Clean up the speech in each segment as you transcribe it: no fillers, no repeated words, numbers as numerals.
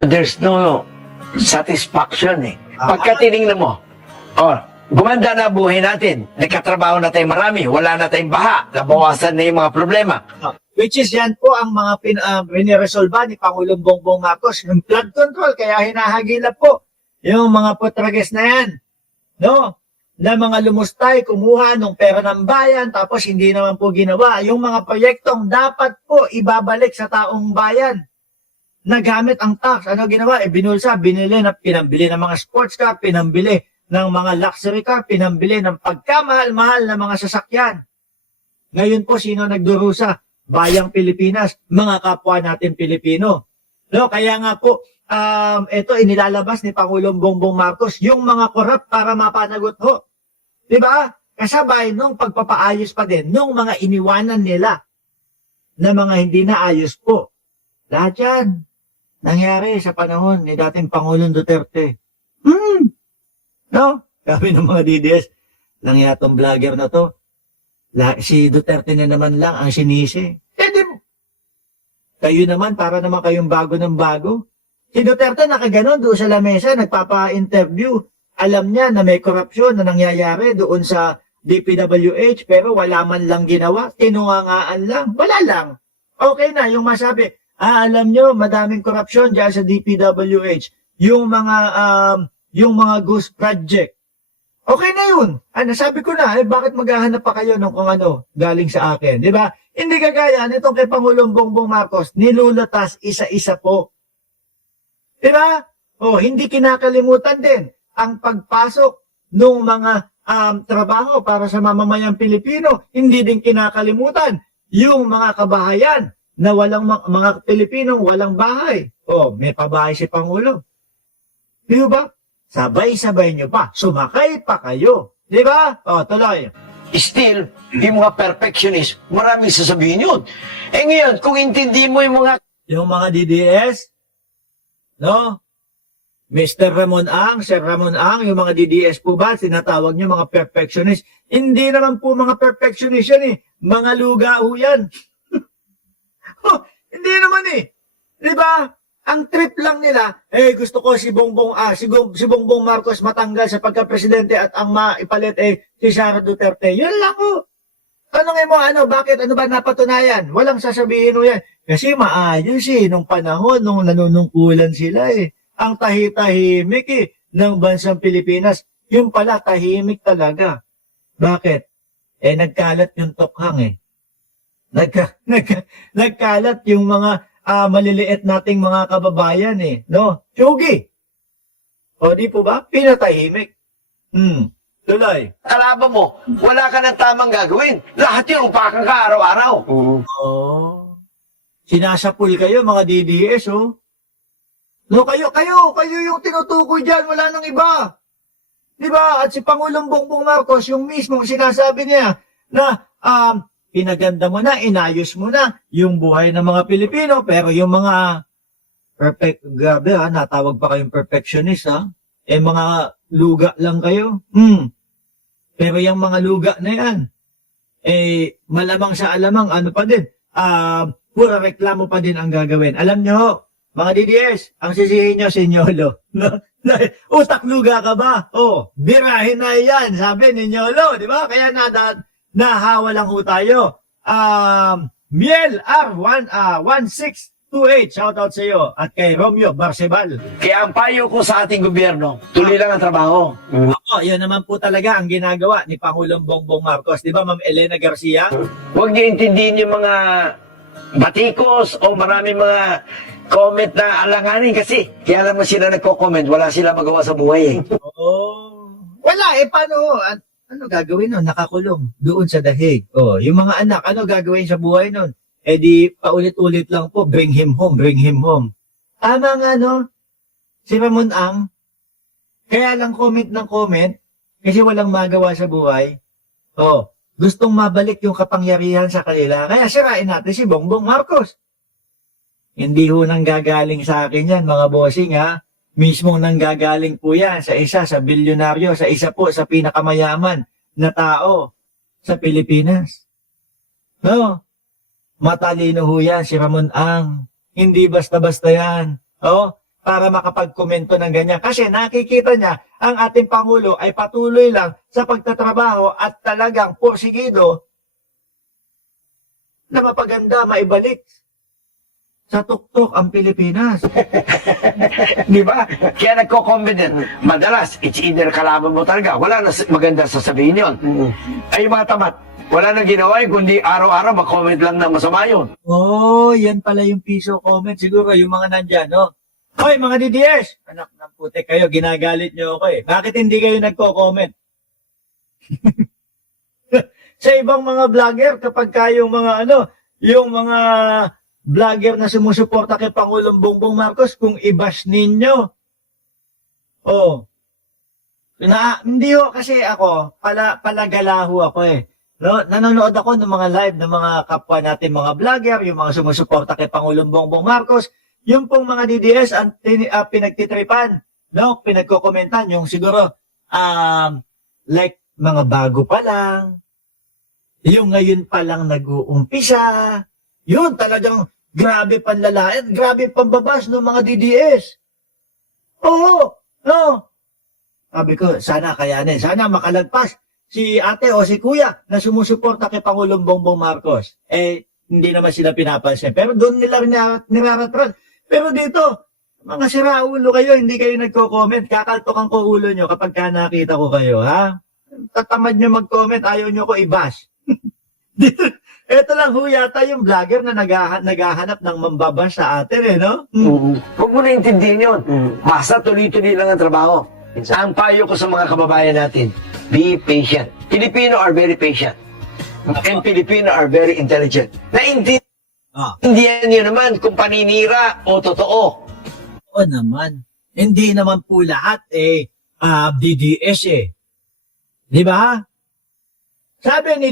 There's no satisfaction eh. Pagka tinignan mo, gumanda na buhay natin, nagkatrabaho na tayong marami, wala na tayong baha, nabawasan na yung mga problema. Which is yan po ang mga piniresolba ni Pangulong Bongbong Marcos. Yung flood control, kaya hinahagilap po yung mga putrages na yan. No? Na mga lumustay, kumuha ng pera ng bayan, tapos hindi naman po ginawa. Yung mga proyektong dapat po ibabalik sa taong bayan. Nagamit ang tax. Ano ginawa? Binulsa, pinambili ng mga sports car, pinambili ng mga luxury car, pinambili ng pagkamahal-mahal na mga sasakyan. Ngayon po, sino nagdurusa? Bayang Pilipinas, mga kapwa natin Pilipino. No, kaya nga po, ito inilalabas ni Pangulong Bongbong Marcos, yung mga korap para mapanagot ho. Diba? Kasabay nung pagpapaayos pa din, nung mga iniwanan nila na mga hindi na ayos po. Lahat yan nangyari sa panahon ni dating Pangulong Duterte. No? Sabi ng mga DDS, lang yatong vlogger na to, si Duterte na naman lang ang sinisi. Kayo naman, para naman kayong bago ng bago. Si Duterte nakaganon doon sa lamesa, nagpapa-interview. Alam niya na may korupsyon na nangyayari doon sa DPWH, pero wala man lang ginawa. Tinungangaan lang. Wala lang. Okay na, yung masabi, alam nyo, madaming korupsyon dyan sa DPWH. Yung mga ghost project. Okay na yun. Sabi ko na, bakit maghahanap pa kayo ng kung ano galing sa akin? Di ba? Hindi kagaya nitong kay Pangulong Bongbong Marcos, nilulutas isa-isa po. Di ba? Hindi kinakalimutan din ang pagpasok ng mga trabaho para sa mamamayang Pilipino. Hindi din kinakalimutan yung mga kabahayan na walang mga Pilipinong walang bahay. May pabahay si Pangulo. Di ba? Sabay-sabay nyo pa. Sumakay pa kayo. Di ba? Tuloy. Still, yung mga perfectionist, maraming sasabihin yun. Ngayon, kung intindi mo yung mga DDS, no? Mr. Ramon Ang, Sir Ramon Ang, yung mga DDS po ba, sinatawag nyo mga perfectionist? Hindi naman po mga perfectionist yan eh. Mga luga ho yan. Hindi naman eh. Di ba? Ang trip lang nila, gusto ko si Bongbong Marcos matanggal sa pagka-presidente at ang maipalit si Sara Duterte. Yun lang ho. Tanongin mo, bakit? Ano ba napatunayan? Walang sasabihin ho yan. Kasi maayos nung panahon, nung nanunungkulan sila Ang tahimik ng bansang Pilipinas. Yung pala, tahimik talaga. Bakit? Nagkalat yung tokhang Nagkalat yung mga maliliit nating mga kababayan no? Tsugi. Di po ba? Pinatahimik. Tuloy. kalaban mo, wala ka ng tamang gagawin. Lahat yun, upakan ka araw-araw. Sinasapul kayo mga DDS No, kayo yung tinutukoy dyan, wala nang iba. Di ba? At si Pangulong Bongbong Marcos, yung mismong sinasabi niya na pinaganda mo na, inayos mo na yung buhay ng mga Pilipino, pero yung mga grabe natawag pa kayong perfectionist mga luga lang kayo. Pero yung mga luga na yan, malamang sa alamang, pa din, pura reklamo pa din ang gagawin. Alam nyo, mga DDS, ang sisihin nyo, Sinyolo. Utak luga ka ba? Birahin na yan, sabi ni Nyolo, di ba? Kaya nahawa lang ho tayo. Miel R1628, shoutout sa iyo. At kay Romeo Barcebal. Kaya ang payo ko sa ating gobyerno, tuloy lang ang trabaho. Yan naman po talaga ang ginagawa ni Pangulong Bongbong Marcos. Di ba, Ma'am Elena Garcia? Huwag niyo intindihin yung mga batikos o marami mga comment na alanganin kasi kaya lang sila nagko-comment, wala sila magawa sa buhay Wala paano? Ano gagawin nun? Nakakulong doon sa dahig. Yung mga anak, ano gagawin sa buhay nun? Di paulit-ulit lang po, bring him home, bring him home. Tama nga, no? Si Ramon Ang, kaya lang comment ng comment, kasi walang magawa sa buhay. Gustong mabalik yung kapangyarihan sa kanila, kaya sirain natin si Bongbong Marcos. Hindi ho nang gagaling sa akin yan, mga bossing Mismong nanggagaling po yan sa bilyonaryo, sa isa po sa pinakamayaman na tao sa Pilipinas. No? Matalino ho yan si Ramon Ang. Hindi basta-basta yan. para makapagkomento ng ganyan. Kasi nakikita niya ang ating Pangulo ay patuloy lang sa pagtatrabaho at talagang porsigido na mapaganda maibalik sa tuktok ang Pilipinas. Di ba? Kaya nagko-comment din. Madalas, it's either kalaban mo talaga. Wala na maganda sasabihin yun. Ay, yung mga tamat, wala nang ginawa yun, kundi araw-araw mag-comment lang na masama yun. Oh, yan pala yung piso comment. Siguro yung mga nandyan, no? Hoy, mga DDS! Anak ng putik kayo, ginagalit nyo ako eh. Bakit hindi kayo nagko-comment? Sa ibang mga vlogger, kapag kayong mga yung mga vlogger na sumusuporta kay Pangulong Bongbong Marcos, kung i-bash ninyo, hindi ho, kasi ako, palagalaho ako eh. No, nanonood ako ng mga live ng mga kapwa natin, mga vlogger, yung mga sumusuporta kay Pangulong Bongbong Marcos, yung pong mga DDS ang pinagtitripan, no, pinagkokomentan, yung siguro, like, mga bago pa lang, yung ngayon pa lang nag-uumpisa, yun talagang grabe panlalain, grabe pambabas ng mga DDS. Oo, no. Sabi ko, sana kayanin, sana makalagpas si ate o si kuya na sumusuporta kay Pangulong Bongbong Marcos. Hindi naman sila pinapansin. Pero doon nila niraratran. Pero dito, mga siraulo kayo, hindi kayo nagko-comment. Kakaltokan ko ulo nyo kapag nakita ko kayo, ha? Tatamad nyo mag-comment, ayaw nyo ko i-bash. Ito lang ho yata yung vlogger na naghahanap ng mambabash sa atin, eh, no? Huwag mo na intindihin yun. Basta tuloy-tuloy lang ang trabaho. Ang payo ko sa mga kababayan natin, be patient. Filipino are very patient. And Filipino are very intelligent. Naintindihan nyo naman kung paninira o totoo. Oo naman. Hindi naman po lahat DDS eh. Di ba? Sabi ni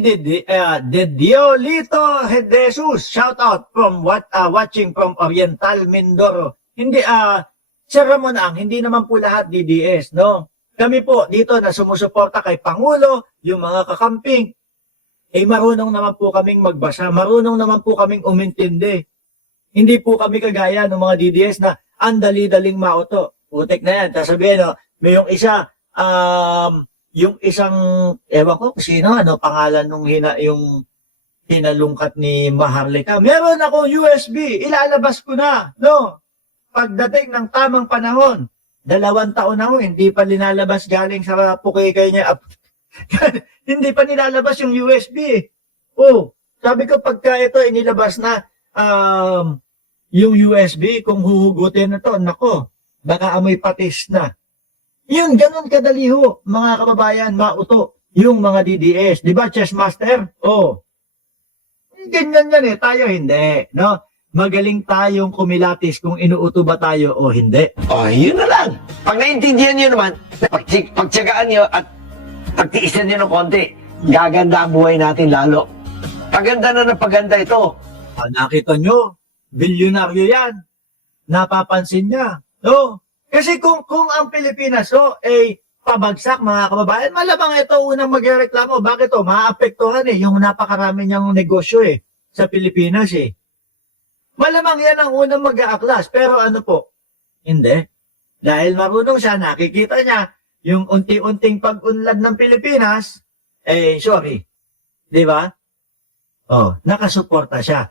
Diolito Jesus, shout out from watching from Oriental Mindoro. Hindi, Sir Ramon hindi naman po lahat DDS, no? Kami po dito na sumusuporta kay Pangulo, yung mga kakamping, marunong naman po kaming magbasa, marunong naman po kaming umintindi. Hindi po kami kagaya ng mga DDS na ang dali-daling mauto. Putik na yan. Sasabihin, no, may yung isang, ewan ko sino, pangalan nung yung hinalungkat ni Maharlika. Meron akong USB, ilalabas ko na, no? Pagdating ng tamang panahon, 2 taon na ho, hindi pa linalabas galing sa pukikay niya. Hindi pa nilalabas yung USB. Sabi ko pagka ito inilabas na yung USB, kung huhugutin na to, nako, baka amoy patis na. Yun, ganun kadali ho, mga kababayan, mauto, yung mga DDS. Di ba, chess master? Ganyan yan eh, tayo hindi, no? Magaling tayong kumilatis kung inuuto ba tayo o hindi. Yun na lang. Pag naintindihan nyo naman, pagtsagaan nyo at pagtiisan nyo ng konti, gaganda ang buhay natin lalo. Paganda na ng paganda ito. Nakita nyo, bilyonaryo yan. Napapansin niya. No? Kasi kung ang Pilipinas pabagsak, mga kababayan, malamang ito unang magreklamo. Bakit to? Maapektuhan yung napakarami niyang negosyo sa Pilipinas Malamang yan ang unang mag-aaklas. Pero ano po? Hindi. Dahil marunong siya, nakikita niya yung unti-unting pag-unlad ng Pilipinas, sorry. Di ba? Nakasuporta siya.